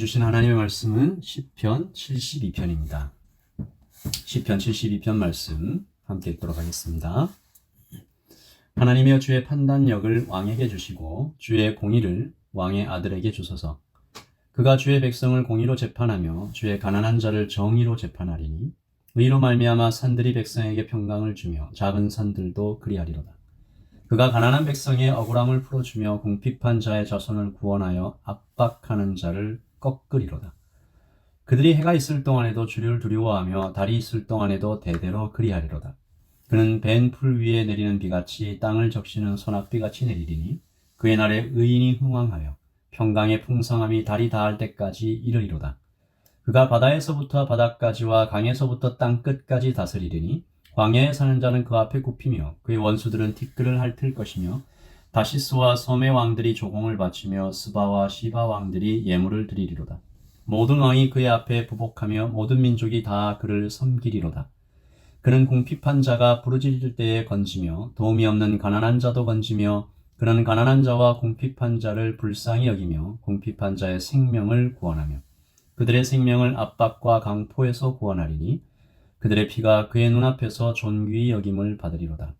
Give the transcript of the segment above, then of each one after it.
주신 하나님의 말씀은 시편 72편입니다. 시편 72편 말씀 함께 읽도록 하겠습니다. 하나님이여 주의 판단력을 왕에게 주시고 주의 공의를 왕의 아들에게 주소서. 그가 주의 백성을 공의로 재판하며 주의 가난한 자를 정의로 재판하리니 의로 말미암아 산들이 백성에게 평강을 주며 작은 산들도 그리하리로다. 그가 가난한 백성의 억울함을 풀어주며 궁핍한 자의 자손을 구원하여 압박하는 자를 꺾으리로다. 그들이 해가 있을 동안에도 주를 두려워하며 달이 있을 동안에도 대대로 그리하리로다. 그는 벤 풀 위에 내리는 비같이 땅을 적시는 소낙비같이 내리리니 그의 날에 의인이 흥왕하여 평강의 풍성함이 달이 닿을 때까지 이르리로다. 그가 바다에서부터 바다까지와 강에서부터 땅끝까지 다스리리니 광야에 사는 자는 그 앞에 굽히며 그의 원수들은 티끌을 핥을 것이며 다시스와 섬의 왕들이 조공을 바치며 스바와 시바 왕들이 예물을 드리리로다. 모든 왕이 그의 앞에 부복하며 모든 민족이 다 그를 섬기리로다. 그는 궁핍한 자가 부르짖을 때에 건지며 도움이 없는 가난한 자도 건지며 그는 가난한 자와 궁핍한 자를 불쌍히 여기며 궁핍한 자의 생명을 구원하며 그들의 생명을 압박과 강포에서 구원하리니 그들의 피가 그의 눈앞에서 존귀히 여김을 받으리로다.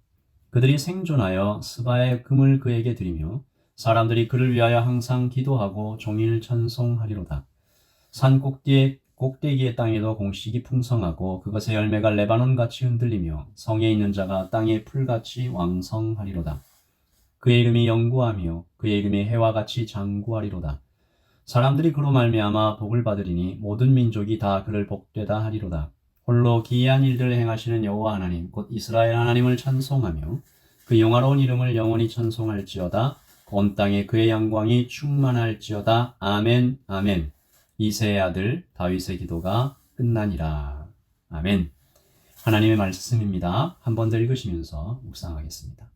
그들이 생존하여 스바의 금을 그에게 드리며 사람들이 그를 위하여 항상 기도하고 종일 찬송하리로다. 산 꼭대기의 땅에도 공식이 풍성하고 그것의 열매가 레바논같이 흔들리며 성에 있는 자가 땅의 풀같이 왕성하리로다. 그의 이름이 영구하며 그의 이름이 해와 같이 장구하리로다. 사람들이 그로 말미암아 복을 받으리니 모든 민족이 다 그를 복되다 하리로다. 홀로 기이한 일들을 행하시는 여호와 하나님 곧 이스라엘 하나님을 찬송하며 그 영화로운 이름을 영원히 찬송할지어다. 온 땅에 그의 영광이 충만할지어다. 아멘 아멘. 이새의 아들 다윗의 기도가 끝나니라. 아멘. 하나님의 말씀입니다. 한 번 더 읽으시면서 묵상하겠습니다.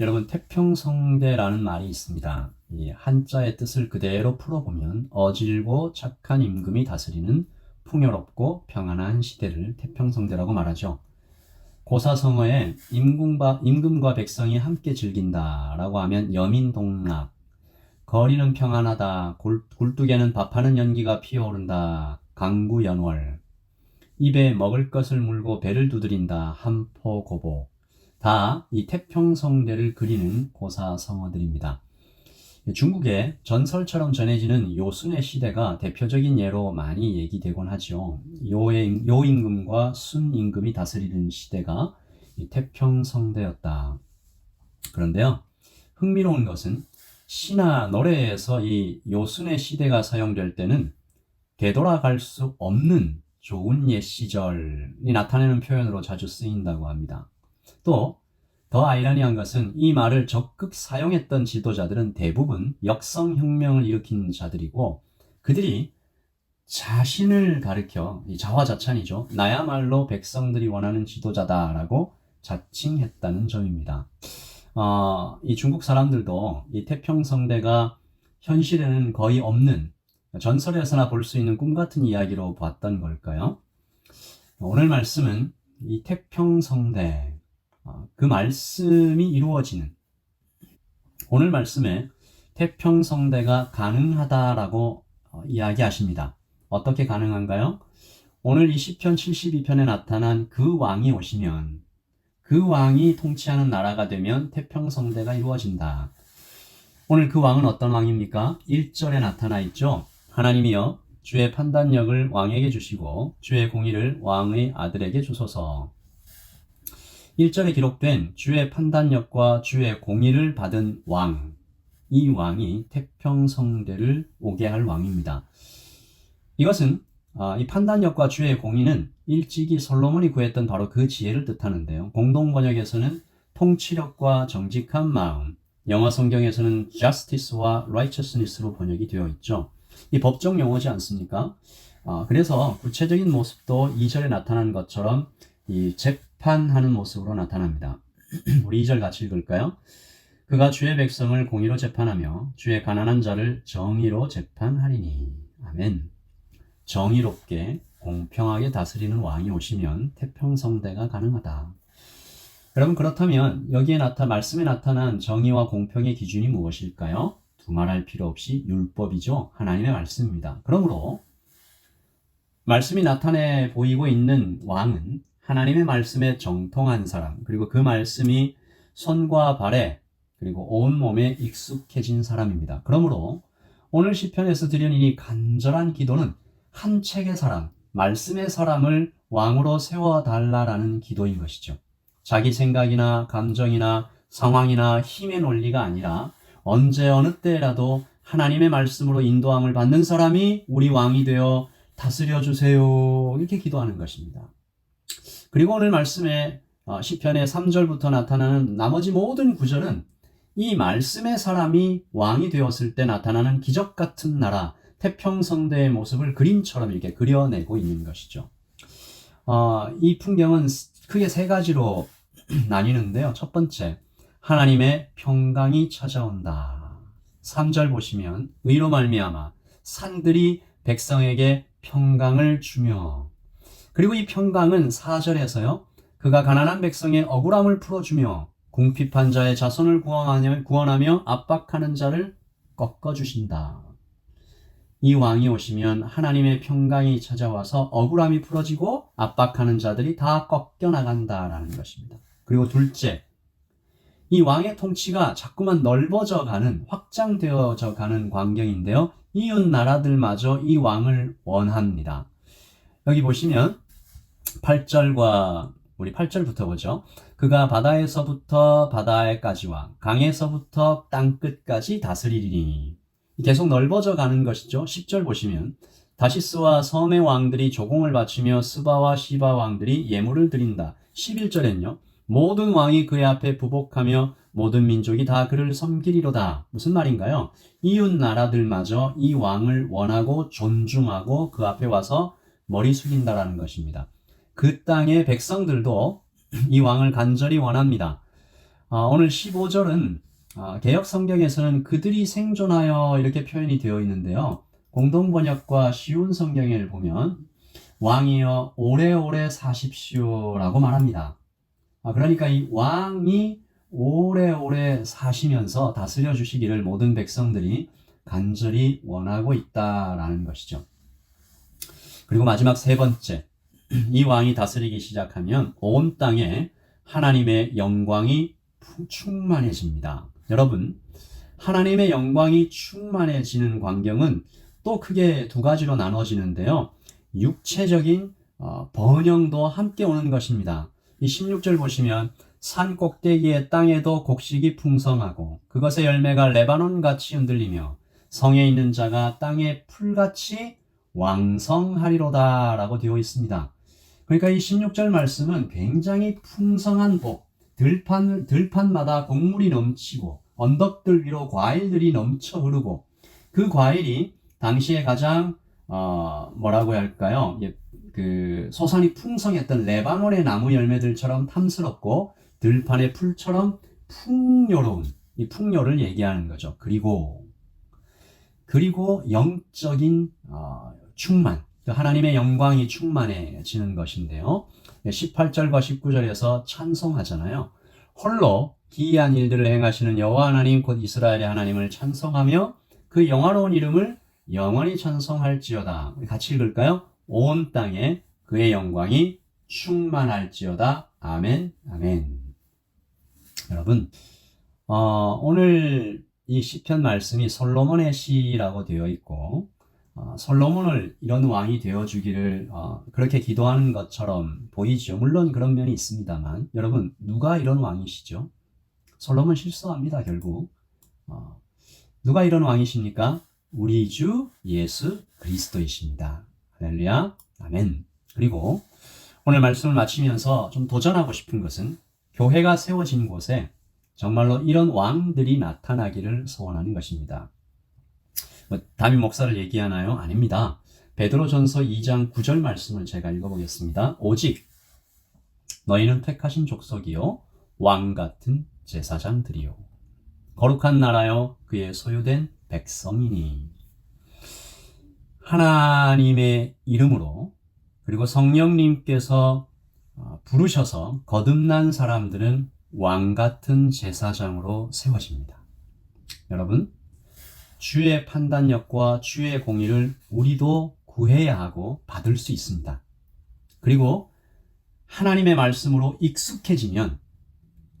여러분, 태평성대라는 말이 있습니다. 이 한자의 뜻을 그대로 풀어보면 어질고 착한 임금이 다스리는 풍요롭고 평안한 시대를 태평성대라고 말하죠. 고사성어에 임금과 백성이 함께 즐긴다라고 하면 여민동락, 거리는 평안하다. 굴뚝에는 밥하는 연기가 피어오른다. 강구연월. 입에 먹을 것을 물고 배를 두드린다. 함포고보. 다 이 태평성대를 그리는 고사성어들입니다. 중국의 전설처럼 전해지는 요순의 시대가 대표적인 예로 많이 얘기되곤 하죠. 요임금과 순임금이 다스리는 시대가 이 태평성대였다. 그런데요, 흥미로운 것은 시나 노래에서 이 요순의 시대가 사용될 때는 되돌아갈 수 없는 좋은 옛 시절이 나타내는 표현으로 자주 쓰인다고 합니다. 또 더 아이러니한 것은 이 말을 적극 사용했던 지도자들은 대부분 역성혁명을 일으킨 자들이고, 그들이 자신을 가리켜 자화자찬이죠. 나야말로 백성들이 원하는 지도자다라고 자칭했다는 점입니다. 이 중국 사람들도 이 태평성대가 현실에는 거의 없는, 전설에서나 볼 수 있는 꿈 같은 이야기로 봤던 걸까요? 오늘 말씀은 이 태평성대, 그 말씀이 이루어지는, 오늘 말씀에 태평성대가 가능하다라고 이야기하십니다. 어떻게 가능한가요? 오늘 이 시편 72편에 나타난 그 왕이 오시면, 그 왕이 통치하는 나라가 되면 태평성대가 이루어진다. 오늘 그 왕은 어떤 왕입니까? 1절에 나타나 있죠. 하나님이여 주의 판단력을 왕에게 주시고 주의 공의를 왕의 아들에게 주소서. 1절에 기록된 주의 판단력과 주의 공의를 받은 왕, 이 왕이 태평성대를 오게 할 왕입니다. 이것은 이 판단력과 주의 공의는 일찍이 솔로몬이 구했던 바로 그 지혜를 뜻하는데요. 공동번역에서는 통치력과 정직한 마음, 영어 성경에서는 justice와 righteousness로 번역이 되어 있죠. 이 법정 용어지 않습니까? 그래서 구체적인 모습도 2절에 나타난 것처럼 이 재판하는 모습으로 나타납니다. 우리 2절 같이 읽을까요? 그가 주의 백성을 공의로 재판하며 주의 가난한 자를 정의로 재판하리니. 아멘. 정의롭게 공평하게 다스리는 왕이 오시면 태평성대가 가능하다. 여러분, 그렇다면 여기에 말씀에 나타난 정의와 공평의 기준이 무엇일까요? 두말할 필요 없이 율법이죠. 하나님의 말씀입니다. 그러므로 말씀이 나타내 보이고 있는 왕은 하나님의 말씀에 정통한 사람, 그리고 그 말씀이 손과 발에 그리고 온몸에 익숙해진 사람입니다. 그러므로 오늘 시편에서 드리는 이 간절한 기도는 한 책의 사람, 말씀의 사람을 왕으로 세워달라라는 기도인 것이죠. 자기 생각이나 감정이나 상황이나 힘의 논리가 아니라 언제 어느 때라도 하나님의 말씀으로 인도함을 받는 사람이 우리 왕이 되어 다스려 주세요. 이렇게 기도하는 것입니다. 그리고 오늘 말씀에 시편의 3절부터 나타나는 나머지 모든 구절은 이 말씀의 사람이 왕이 되었을 때 나타나는 기적 같은 나라, 태평성대의 모습을 그림처럼 이렇게 그려내고 있는 것이죠. 이 풍경은 크게 세 가지로 나뉘는데요. 첫 번째, 하나님의 평강이 찾아온다. 3절 보시면 의로 말미암아 산들이 백성에게 평강을 주며, 그리고 이 평강은 4절에서요. 그가 가난한 백성의 억울함을 풀어주며 궁핍한 자의 자손을 구원하며 압박하는 자를 꺾어주신다. 이 왕이 오시면 하나님의 평강이 찾아와서 억울함이 풀어지고 압박하는 자들이 다 꺾여나간다라는 것입니다. 그리고 둘째, 이 왕의 통치가 자꾸만 넓어져 가는, 확장되어져 가는 광경인데요. 이웃 나라들마저 이 왕을 원합니다. 여기 보시면 8절과 우리 8절부터 보죠. 그가 바다에서부터 바다에까지와 강에서부터 땅끝까지 다스리리니. 계속 넓어져 가는 것이죠. 10절 보시면 다시스와 섬의 왕들이 조공을 바치며 스바와 시바 왕들이 예물을 드린다. 11절엔요. 모든 왕이 그의 앞에 부복하며 모든 민족이 다 그를 섬기리로다. 무슨 말인가요? 이웃 나라들마저 이 왕을 원하고 존중하고 그 앞에 와서 머리 숙인다라는 것입니다. 그 땅의 백성들도 이 왕을 간절히 원합니다. 오늘 15절은 개역 성경에서는 그들이 생존하여 이렇게 표현이 되어 있는데요. 공동번역과 쉬운 성경을 보면 왕이여 오래오래 사십시오라고 말합니다. 그러니까 이 왕이 오래오래 사시면서 다스려 주시기를 모든 백성들이 간절히 원하고 있다라는 것이죠. 그리고 마지막 세 번째, 이 왕이 다스리기 시작하면 온 땅에 하나님의 영광이 충만해집니다. 여러분, 하나님의 영광이 충만해지는 광경은 또 크게 두 가지로 나눠지는데요. 육체적인 번영도 함께 오는 것입니다. 이 16절 보시면 산 꼭대기의 땅에도 곡식이 풍성하고 그것의 열매가 레바논같이 흔들리며 성에 있는 자가 땅의 풀같이 왕성하리로다 라고 되어 있습니다. 그러니까 이 16절 말씀은 굉장히 풍성한 복, 들판마다 곡물이 넘치고 언덕들 위로 과일들이 넘쳐 흐르고 그 과일이 당시에 가장 뭐라고 할까요? 그 소산이 풍성했던 레바논의 나무 열매들처럼 탐스럽고 들판의 풀처럼 풍요로운 이 풍요를 얘기하는 거죠. 그리고 영적인 충만, 하나님의 영광이 충만해지는 것인데요. 18절과 19절에서 찬송하잖아요. 홀로 기이한 일들을 행하시는 여호와 하나님 곧 이스라엘의 하나님을 찬송하며 그 영화로운 이름을 영원히 찬송할지어다. 같이 읽을까요? 온 땅에 그의 영광이 충만할지어다. 아멘, 아멘. 여러분, 오늘 이 시편 말씀이 솔로몬의 시라고 되어 있고 솔로몬을 이런 왕이 되어주기를 그렇게 기도하는 것처럼 보이죠. 물론 그런 면이 있습니다만 여러분, 누가 이런 왕이시죠? 솔로몬 실수합니다. 결국 누가 이런 왕이십니까? 우리 주 예수 그리스도이십니다. 할렐루야, 아멘. 그리고 오늘 말씀을 마치면서 좀 도전하고 싶은 것은 교회가 세워진 곳에 정말로 이런 왕들이 나타나기를 소원하는 것입니다. 담임 목사를 얘기하나요? 아닙니다. 베드로전서 2장 9절 말씀을 제가 읽어보겠습니다. 오직 너희는 택하신 족속이요 왕 같은 제사장들이요 거룩한 나라요 그의 소유된 백성이니. 하나님의 이름으로 그리고 성령님께서 부르셔서 거듭난 사람들은 왕 같은 제사장으로 세워집니다. 여러분, 주의 판단력과 주의 공의를 우리도 구해야 하고 받을 수 있습니다. 그리고 하나님의 말씀으로 익숙해지면,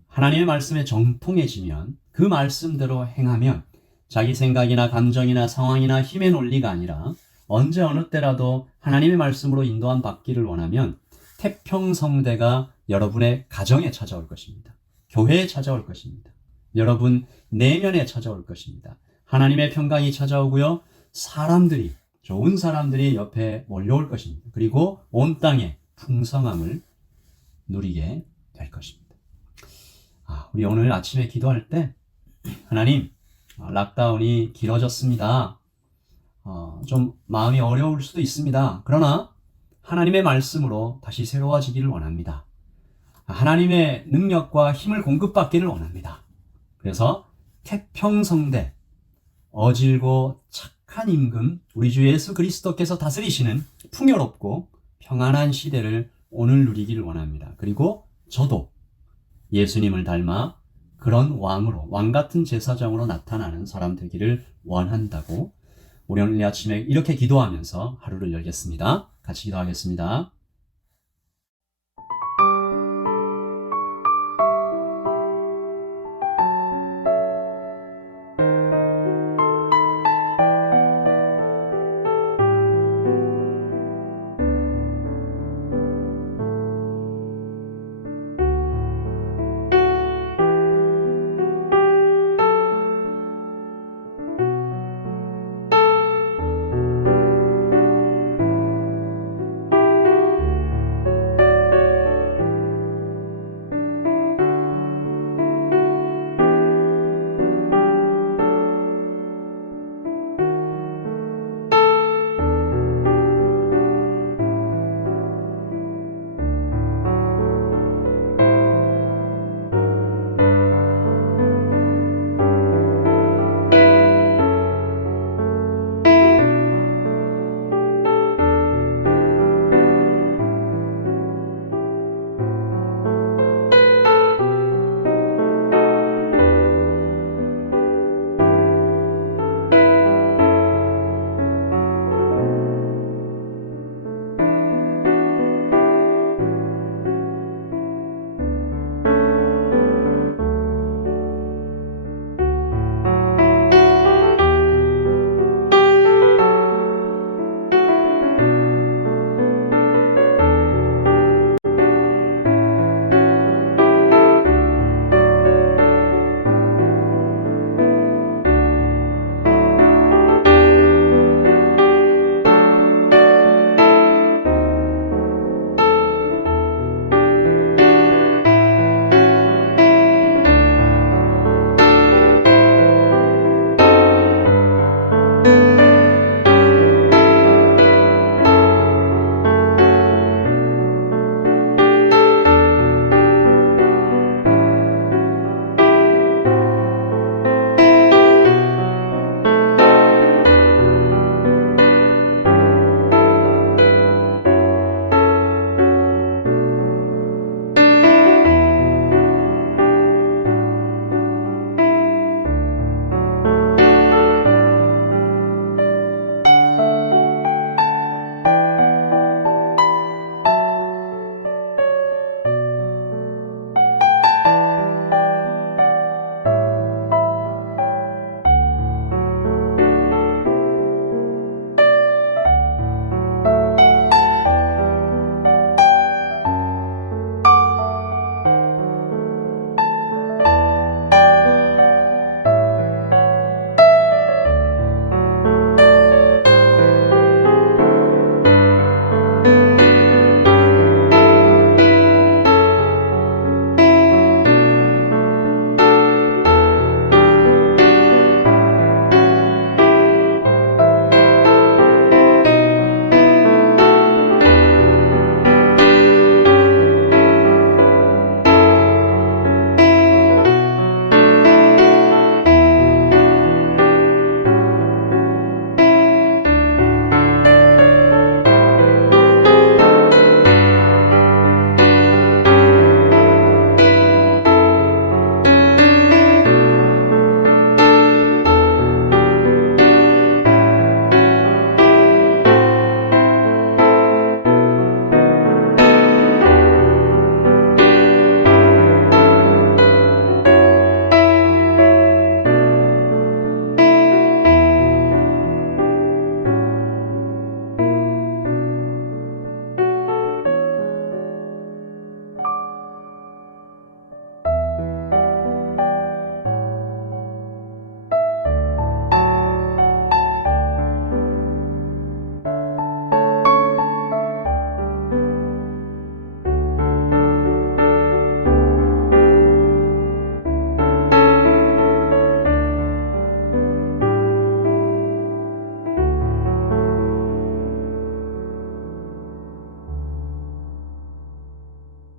하나님의 말씀에 정통해지면, 그 말씀대로 행하면 자기 생각이나 감정이나 상황이나 힘의 논리가 아니라 언제 어느 때라도 하나님의 말씀으로 인도함 받기를 원하면 태평성대가 여러분의 가정에 찾아올 것입니다. 교회에 찾아올 것입니다. 여러분 내면에 찾아올 것입니다. 하나님의 평강이 찾아오고요. 사람들이, 좋은 사람들이 옆에 몰려올 것입니다. 그리고 온 땅에 풍성함을 누리게 될 것입니다. 우리 오늘 아침에 기도할 때 하나님, 락다운이 길어졌습니다. 좀 마음이 어려울 수도 있습니다. 그러나 하나님의 말씀으로 다시 새로워지기를 원합니다. 하나님의 능력과 힘을 공급받기를 원합니다. 그래서 태평성대, 어질고 착한 임금, 우리 주 예수 그리스도께서 다스리시는 풍요롭고 평안한 시대를 오늘 누리기를 원합니다. 그리고 저도 예수님을 닮아 그런 왕으로, 왕 같은 제사장으로 나타나는 사람 되기를 원한다고 우리 오늘 아침에 이렇게 기도하면서 하루를 열겠습니다. 같이 기도하겠습니다.